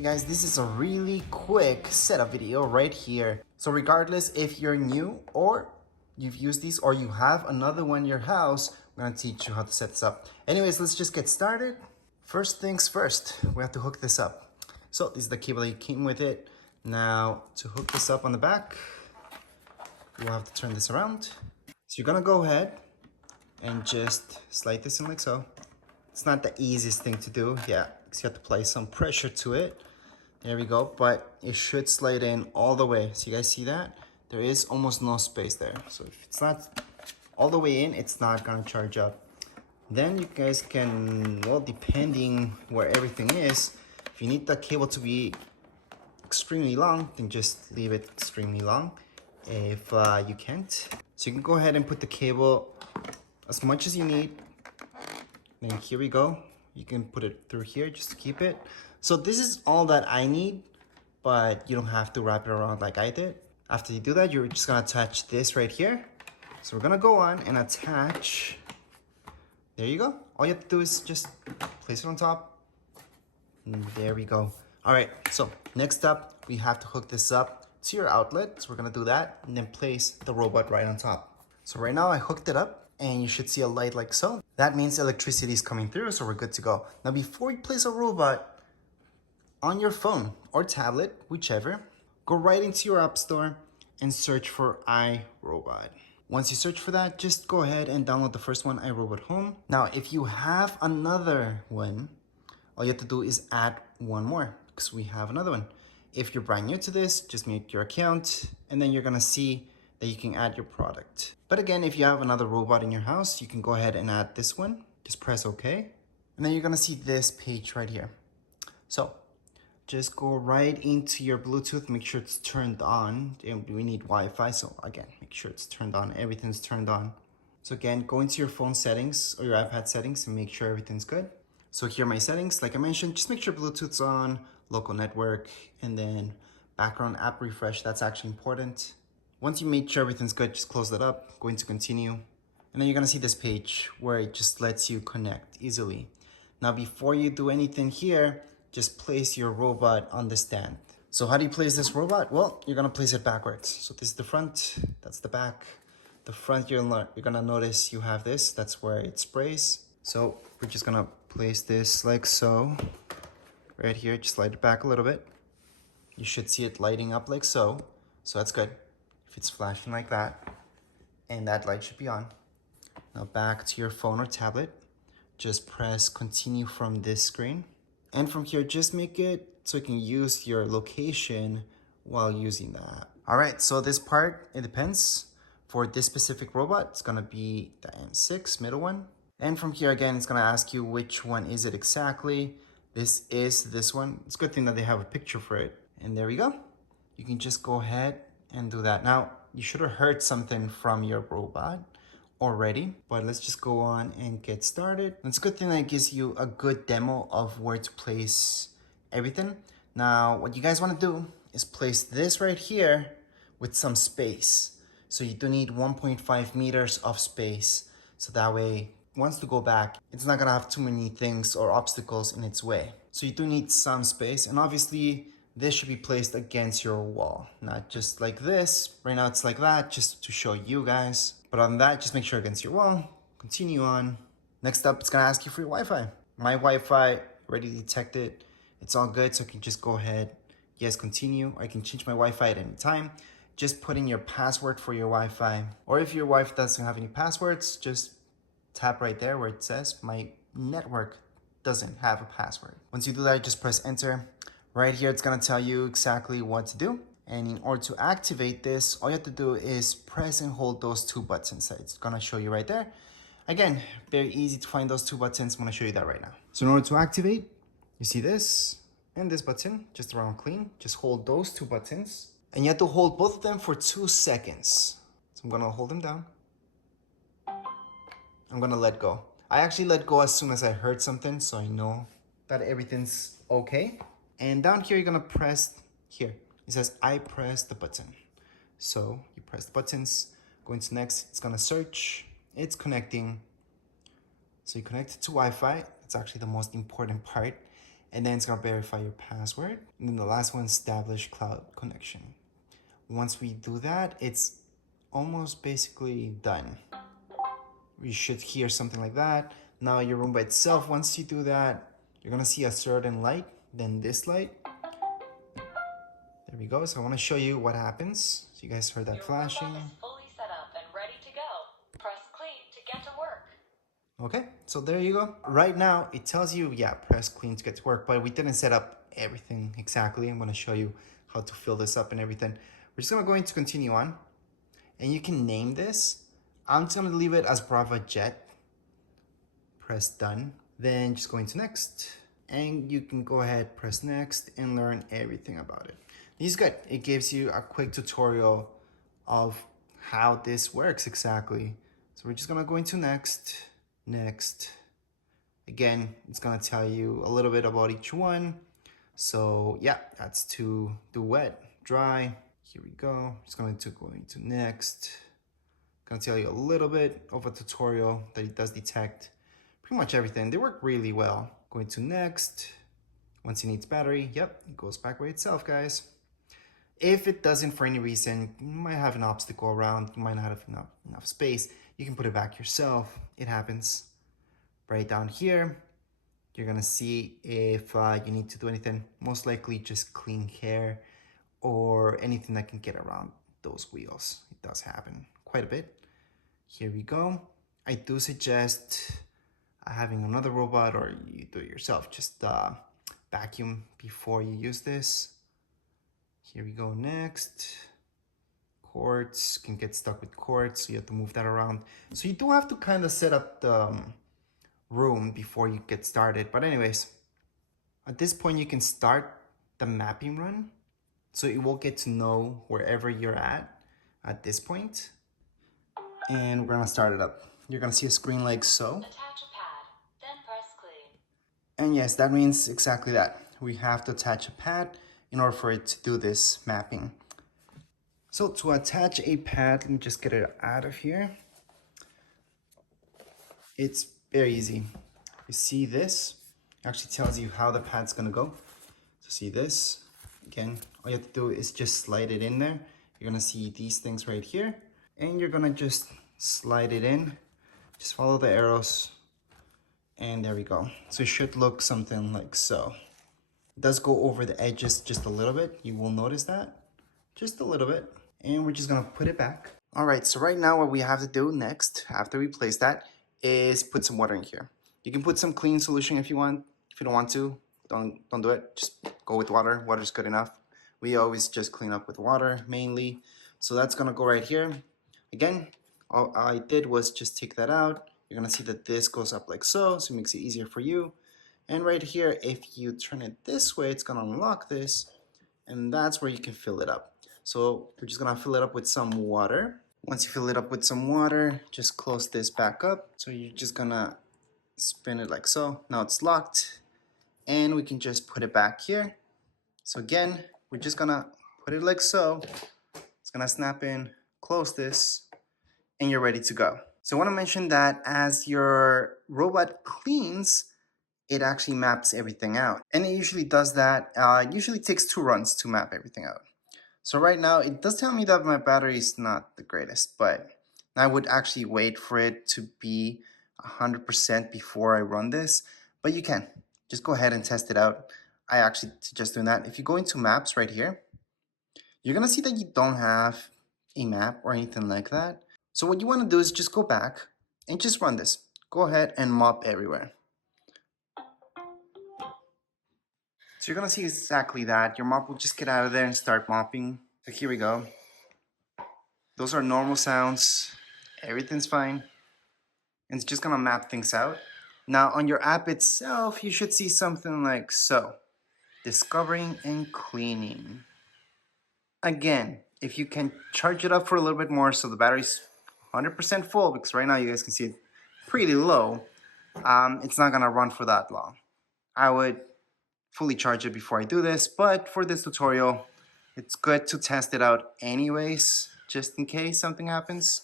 Hey guys, this is a really quick setup video right here. So regardless if you're new or you've used these or you have another one in your house, I'm gonna teach you how to set this up. Anyways, let's just get started. First things first, we have to hook this up. So this is the cable that came with it. Now to hook this up on the back, you'll have to turn this around. So you're gonna go ahead and just slide this in like so. It's not the easiest thing to do, yeah, because you have to apply some pressure to it. There we go, but it should slide in all the way. So you guys see that? There is almost no space there. So if it's not all the way in, it's not gonna charge up. Then you guys can, well, depending where everything is, if you need the cable to be extremely long, then just leave it extremely long. If you can't, so you can go ahead and put the cable as much as you need. Then here we go. You can put it through here just to keep it. So this is all that I need, but you don't have to wrap it around like I did. After you do that, you're just gonna attach this right here. So we're gonna go on and attach. There you go. All you have to do is just place it on top. And there we go. All right, so next up, we have to hook this up to your outlet. So we're gonna do that and then place the robot right on top. So right now I hooked it up and you should see a light like so. That means electricity is coming through, so we're good to go. Now before you place a robot on your phone or tablet, whichever, go right into your app store and search for iRobot. Once you search for that, just go ahead and download the first one, iRobot Home. Now, if you have another one, all you have to do is add one more because we have another one. If you're brand new to this, just make your account and then you're gonna see that you can add your product. But again, if you have another robot in your house, you can go ahead and add this one. Just press OK. And then you're gonna see this page right here. So just go right into your Bluetooth, make sure it's turned on. And we need Wi-Fi, so again, make sure it's turned on, everything's turned on. So again, go into your phone settings or your iPad settings and make sure everything's good. So here are my settings. Like I mentioned, just make sure Bluetooth's on, local network, and then background app refresh. That's actually important. Once you make sure everything's good, just close that up, go into continue. And then you're gonna see this page where it just lets you connect easily. Now, before you do anything here, just place your robot on the stand. So how do you place this robot? Well, you're gonna place it backwards. So this is the front, that's the back. The front, you're gonna notice you have this, that's where it sprays. So we're just gonna place this like so. Right here, just slide it back a little bit. You should see it lighting up like so. So that's good. If it's flashing like that, and that light should be on. Now back to your phone or tablet, just press continue from this screen. And from here, just make it so you can use your location while using the app. All right, so this part, it depends. For this specific robot, it's gonna be the M6, middle one. And from here, again, it's gonna ask you which one is it exactly. This is this one. It's a good thing that they have a picture for it. And there we go. You can just go ahead and do that. Now, you should have heard something from your robot already, but let's just go on and get started. It's a good thing that it gives you a good demo of where to place everything. Now, what you guys want to do is place this right here with some space. So you do need 1.5 meters of space. So that way, once to go back, it's not gonna have too many things or obstacles in its way. So you do need some space, and obviously, this should be placed against your wall, not just like this. Right now it's like that, just to show you guys. But on that, just make sure against your wall. Continue on. Next up, it's gonna ask you for your Wi-Fi. My Wi-Fi already detected. It's all good, so I can just go ahead. Yes, continue. I can change my Wi-Fi at any time. Just put in your password for your Wi-Fi. Or if your Wi-Fi doesn't have any passwords, just tap right there where it says my network doesn't have a password. Once you do that, just press enter. Right here, it's gonna tell you exactly what to do. And in order to activate this, all you have to do is press and hold those two buttons. It's gonna show you right there. Again, very easy to find those two buttons. I'm gonna show you that right now. So in order to activate, you see this and this button, just around clean. Just hold those two buttons. And you have to hold both of them for 2 seconds. So I'm gonna hold them down. I'm gonna let go. I actually let go as soon as I heard something, so I know that everything's okay. And down here, you're gonna press here. It says, I press the button. So you press the buttons, go into next, it's gonna search, it's connecting. So you connect it to Wi-Fi. It's actually the most important part. and then it's gonna verify your password. And then the last one, establish cloud connection. Once we do that, it's almost basically done. You should hear something like that. Now your Roomba itself, once you do that, you're gonna see a certain light, then this light. There we go. So I want to show you what happens. So you guys heard that flashing. Your robot is fully set up and ready to go. Press clean to get to work. Okay, so there you go. Right now, it tells you, yeah, press clean to get to work, but we didn't set up everything exactly. I'm gonna show you how to fill this up and everything. We're just gonna go into continue on, and you can name this. I'm just gonna leave it as Braava Jet. Press done. Then just go into next, and you can go ahead, press next, and learn everything about it. This is good. It gives you a quick tutorial of how this works exactly. So we're just gonna go into next. Again, it's gonna tell you a little bit about each one. So yeah, that's to do wet, dry. Here we go. Just going to go into next. Gonna tell you a little bit of a tutorial that it does detect pretty much everything. They work really well. Going to next. Once it needs battery, yep, it goes back by itself, guys. If it doesn't for any reason, you might have an obstacle around, you might not have enough space, you can put it back yourself. It happens. Right down here, you're gonna see if you need to do anything. Most likely just clean hair or anything that can get around those wheels. It does happen quite a bit. Here we go. I do suggest having another robot, or you do it yourself. Just vacuum before you use this. Here we go next. Cords can get stuck with cords, so you have to move that around. So you do have to kind of set up the room before you get started. But anyways, at this point you can start the mapping run. So it will get to know wherever you're at this point. And we're gonna start it up. You're gonna see a screen like so. Attach a pad, then press clean. And yes, that means exactly that. We have to attach a pad in order for it to do this mapping. So to attach a pad, let me just get it out of here. It's very easy. You see this? It actually tells you how the pad's gonna go. So see this? Again, all you have to do is just slide it in there. You're gonna see these things right here. And you're gonna just slide it in. Just follow the arrows. And there we go. So it should look something like so. It does go over the edges just a little bit. You will notice that. Just a little bit. And we're just gonna put it back. All right, so right now what we have to do next, after we place that, is put some water in here. You can put some clean solution if you want. If you don't want to, don't do it. Just go with water. Water's good enough. We always just clean up with water mainly. So that's gonna go right here. Again, all I did was just take that out. You're gonna see that this goes up like so it makes it easier for you. And right here, if you turn it this way, it's gonna unlock this, and that's where you can fill it up. So we're just gonna fill it up with some water. Once you fill it up with some water, just close this back up. So you're just gonna spin it like so. Now it's locked, and we can just put it back here. So again, we're just gonna put it like so. It's gonna snap in, close this, and you're ready to go. So I wanna mention that as your robot cleans, it actually maps everything out. And it usually does that. It usually takes 2 runs to map everything out. So right now, it does tell me that my battery is not the greatest, but I would actually wait for it to be 100% before I run this. But you can. Just go ahead and test it out. I actually suggest doing that. If you go into maps right here, you're gonna see that you don't have a map or anything like that. So what you wanna do is just go back and just run this. Go ahead and mop everywhere. So you're gonna see exactly that. Your mop will just get out of there and start mopping. So here we go. Those are normal sounds. Everything's fine. And it's just gonna map things out. Now on your app itself, you should see something like so. Discovering and cleaning. Again, if you can charge it up for a little bit more so the battery's 100% full, because right now you guys can see it pretty low, it's not gonna run for that long. I would fully charge it before I do this, but for this tutorial, it's good to test it out anyways, just in case something happens.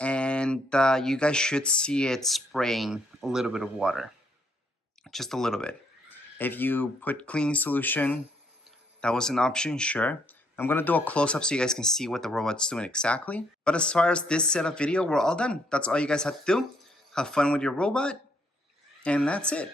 And you guys should see it spraying a little bit of water, just a little bit. If you put cleaning solution, that was an option, sure. I'm gonna do a close-up so you guys can see what the robot's doing exactly. But as far as this setup video, we're all done. That's all you guys have to do. Have fun with your robot, and that's it.